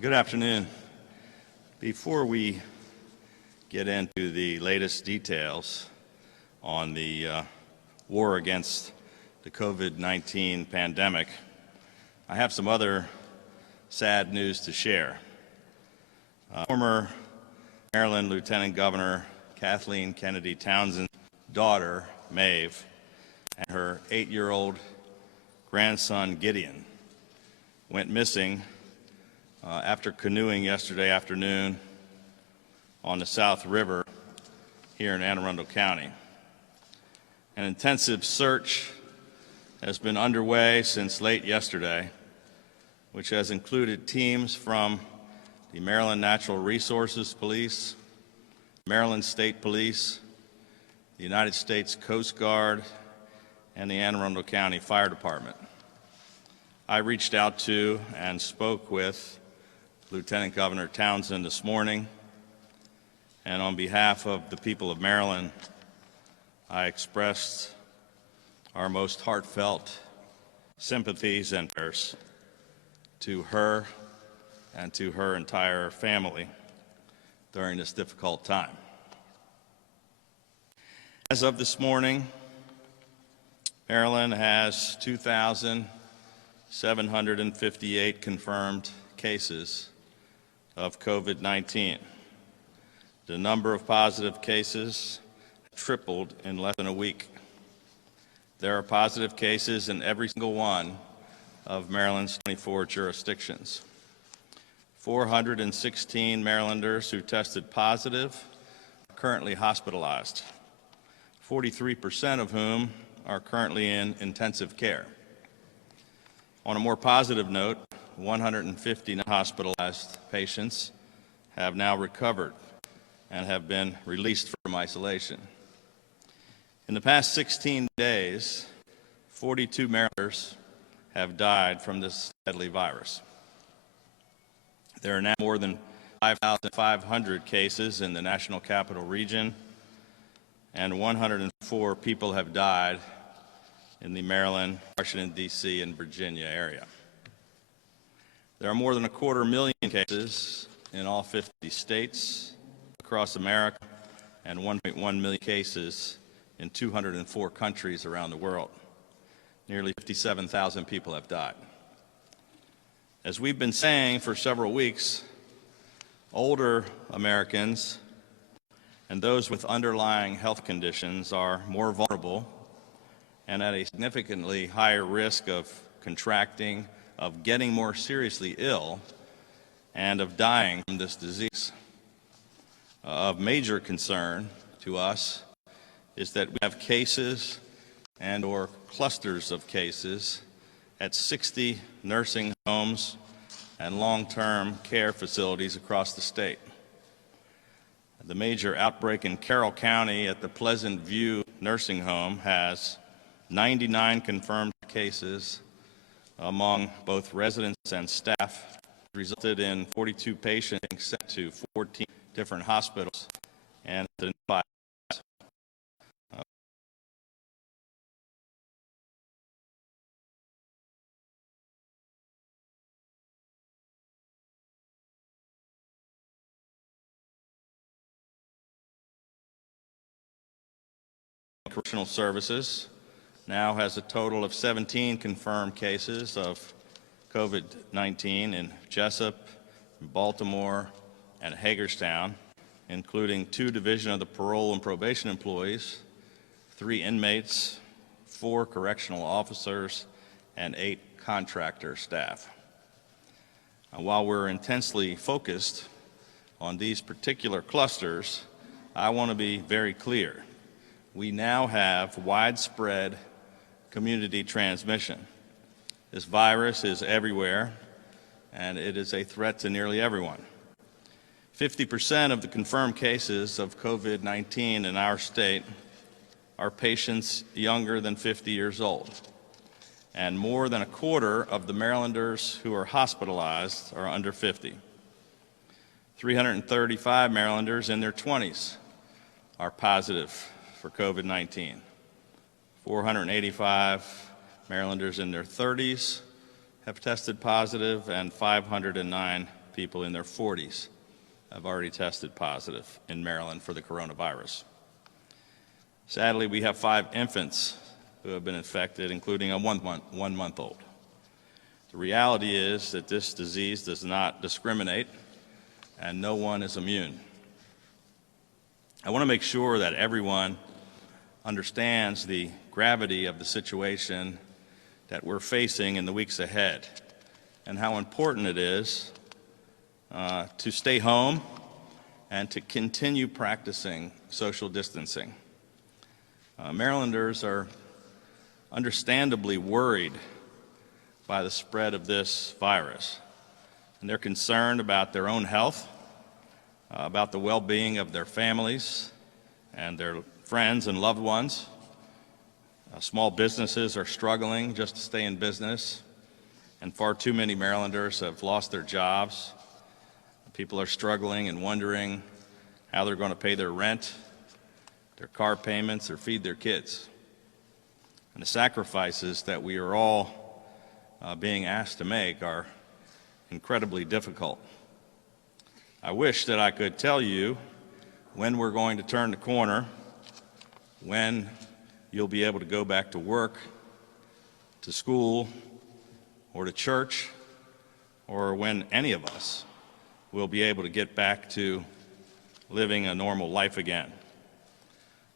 Good afternoon. Before we get into the latest details on the war against the COVID-19 pandemic, I have some other sad news to share. Former Maryland Lieutenant Governor Kathleen Kennedy Townsend's daughter, Maeve, and her 8-year-old grandson, Gideon, went missing after canoeing yesterday afternoon on the South River here in Anne Arundel County. An intensive search has been underway since late yesterday, which has included teams from the Maryland Natural Resources Police, Maryland State Police, the United States Coast Guard, and the Anne Arundel County Fire Department. I reached out to and spoke with Lieutenant Governor Townsend this morning, and on behalf of the people of Maryland, I expressed our most heartfelt sympathies and prayers to her and to her entire family during this difficult time. As of this morning, Maryland has 2,758 confirmed cases of COVID-19. The number of positive cases tripled in less than a week. There are positive cases in every single one of Maryland's 24 jurisdictions. 416 Marylanders who tested positive are currently hospitalized, 43% of whom are currently in intensive care. On a more positive note, 150 hospitalized patients have now recovered and have been released from isolation. In the past 16 days, 42 Marylanders have died from this deadly virus. There are now more than 5,500 cases in the National Capital Region, and 104 people have died in the Maryland, Washington, D.C., and Virginia area. There are more than 250,000 cases in all 50 states across America and 1.1 million cases in 204 countries around the world. Nearly 57,000 people have died. As we've been saying for several weeks, older Americans and those with underlying health conditions are more vulnerable and at a significantly higher risk of contracting, of getting more seriously ill, and of dying from this disease. Of major concern to us is that we have cases and or clusters of cases at 60 nursing homes and long-term care facilities across the state. The major outbreak in Carroll County at the Pleasant View Nursing Home has 99 confirmed cases among both residents and staff, resulted in 42 patients being sent to 14 different hospitals and 5 Correctional Services now has a total of 17 confirmed cases of COVID-19 in Jessup, Baltimore, and Hagerstown, including 2 Division of the Parole and Probation employees, 3 inmates, 4 correctional officers, and 8 contractor staff. While we're intensely focused on these particular clusters, I want to be very clear. We now have widespread community transmission. This virus is everywhere, and it is a threat to nearly everyone. 50% of the confirmed cases of COVID-19 in our state are patients younger than 50 years old, and more than a quarter of the Marylanders who are hospitalized are under 50. 335 Marylanders in their 20s are positive for COVID-19. 485 Marylanders in their 30s have tested positive, and 509 people in their 40s have already tested positive in Maryland for the coronavirus. Sadly, we have 5 infants who have been infected, including a one-month-old. The reality is that this disease does not discriminate, and no one is immune. I want to make sure that everyone understands the gravity of the situation that we're facing in the weeks ahead, and how important it is to stay home and to continue practicing social distancing. Marylanders are understandably worried by the spread of this virus, and they're concerned about their own health, about the well-being of their families and their friends and loved ones. Small businesses are struggling just to stay in business, and far too many Marylanders have lost their jobs. People are struggling and wondering how they're going to pay their rent, their car payments, or feed their kids. And the sacrifices that we are all being asked to make are incredibly difficult. I wish that I could tell you when we're going to turn the corner, when you'll be able to go back to work, to school, or to church, or when any of us will be able to get back to living a normal life again.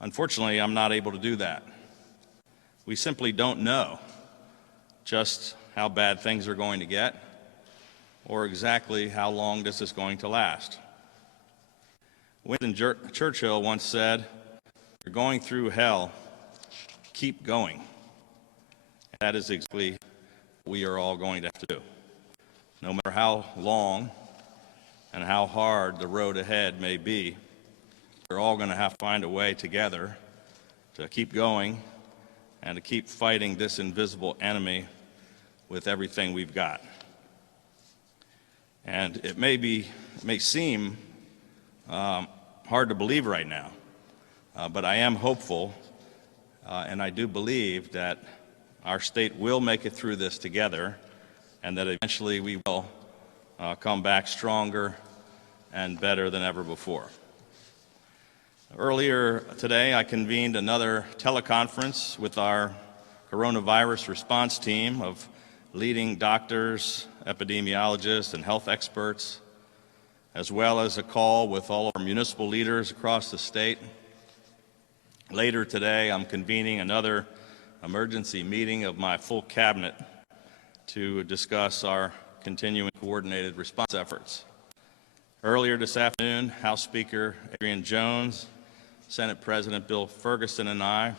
Unfortunately, I'm not able to do that. We simply don't know just how bad things are going to get or exactly how long this is going to last. Winston Churchill once said, "You're going through hell, keep going." And that is exactly what we are all going to have to do. No matter how long and how hard the road ahead may be, we're all going to have to find a way together to keep going and to keep fighting this invisible enemy with everything we've got. And it may seem hard to believe right now, but I am hopeful, and I do believe that our state will make it through this together, and that eventually we will come back stronger and better than ever before. Earlier today, I convened another teleconference with our coronavirus response team of leading doctors, epidemiologists, and health experts, as well as a call with all of our municipal leaders across the state. Later today, I'm convening another emergency meeting of my full cabinet to discuss our continuing coordinated response efforts. Earlier this afternoon, House Speaker Adrian Jones, Senate President Bill Ferguson, and I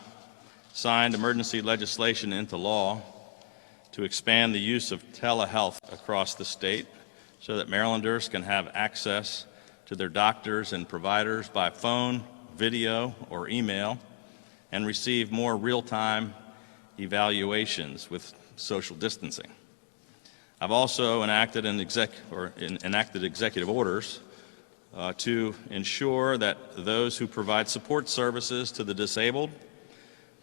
signed emergency legislation into law to expand the use of telehealth across the state so that Marylanders can have access to their doctors and providers by phone, video, or email, and receive more real-time evaluations with social distancing. I've also enacted executive orders to ensure that those who provide support services to the disabled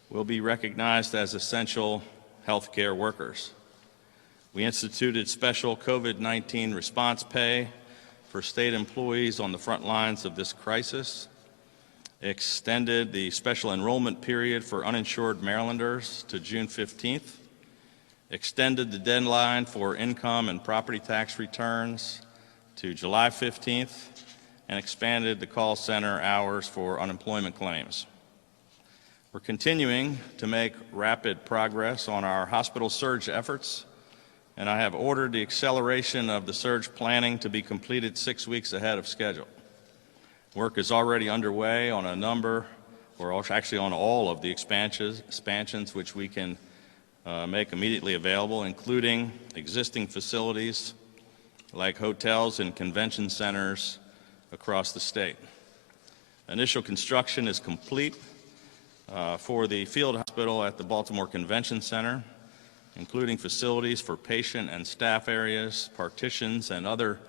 will be recognized as essential healthcare workers. We instituted special COVID-19 response pay for state employees on the front lines of this crisis, extended the special enrollment period for uninsured Marylanders to June 15th, extended the deadline for income and property tax returns to July 15th, and expanded the call center hours for unemployment claims. We're continuing to make rapid progress on our hospital surge efforts, and I have ordered the acceleration of the surge planning to be completed 6 weeks ahead of schedule. Work is already underway on a number, or actually on all of the expansions which we can make immediately available, including existing facilities like hotels and convention centers across the state. Initial construction is complete for the field hospital at the Baltimore Convention Center, including facilities for patient and staff areas, partitions, and other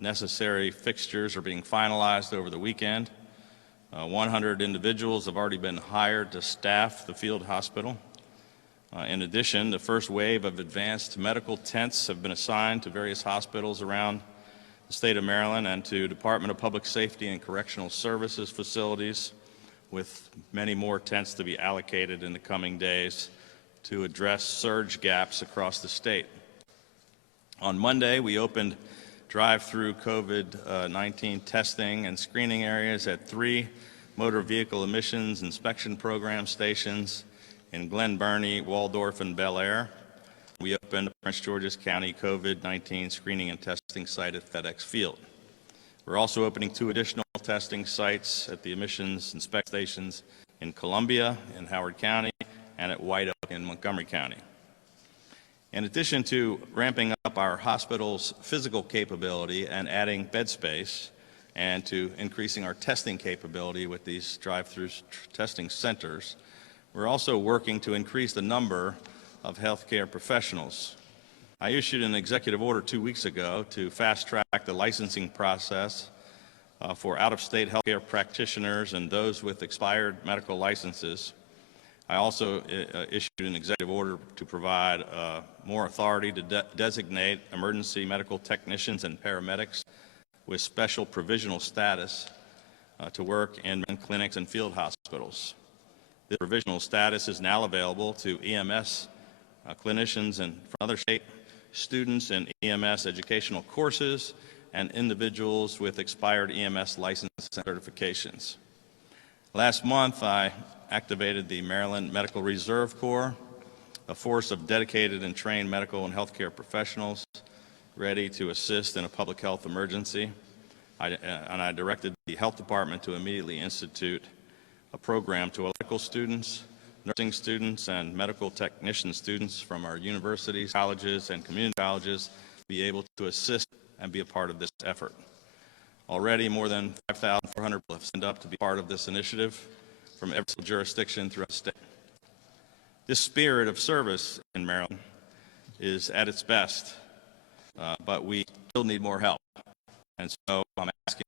necessary fixtures are being finalized over the weekend. 100 individuals have already been hired to staff the field hospital. In addition, the first wave of advanced medical tents have been assigned to various hospitals around the state of Maryland and to Department of Public Safety and Correctional Services facilities, with many more tents to be allocated in the coming days to address surge gaps across the state. On Monday, we opened drive-through COVID-19 testing and screening areas at 3 motor vehicle emissions inspection program stations in Glen Burnie, Waldorf, and Bel Air. We opened a Prince George's County COVID-19 screening and testing site at FedEx Field. We're also opening 2 additional testing sites at the emissions inspection stations in Columbia, in Howard County, and at White Oak in Montgomery County. In addition to ramping up our hospital's physical capability and adding bed space, and to increasing our testing capability with these drive-through testing centers, we're also working to increase the number of healthcare professionals. I issued an executive order 2 weeks ago to fast-track the licensing process for out-of-state healthcare practitioners and those with expired medical licenses. I also issued an executive order to provide more authority to designate emergency medical technicians and paramedics with special provisional status to work in clinics and field hospitals. This provisional status is now available to EMS clinicians and from other state students in EMS educational courses and individuals with expired EMS licenses and certifications. Last month, I activated the Maryland Medical Reserve Corps, a force of dedicated and trained medical and healthcare professionals ready to assist in a public health emergency. I directed the health department to immediately institute a program to allow medical students, nursing students, and medical technician students from our universities, colleges, and community colleges to be able to assist and be a part of this effort. Already, more than 5,400 people have signed up to be part of this initiative from every jurisdiction throughout the state. This spirit of service in Maryland is at its best, but we still need more help. And so I'm asking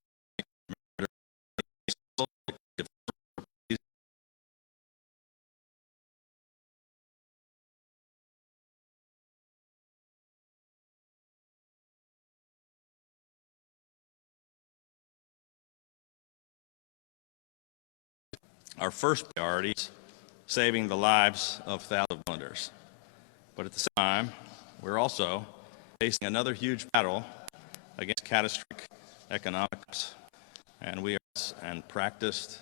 our first priority is saving the lives of thousands of volunteers. But at the same time, we're also facing another huge battle against catastrophic economics, and we are and practiced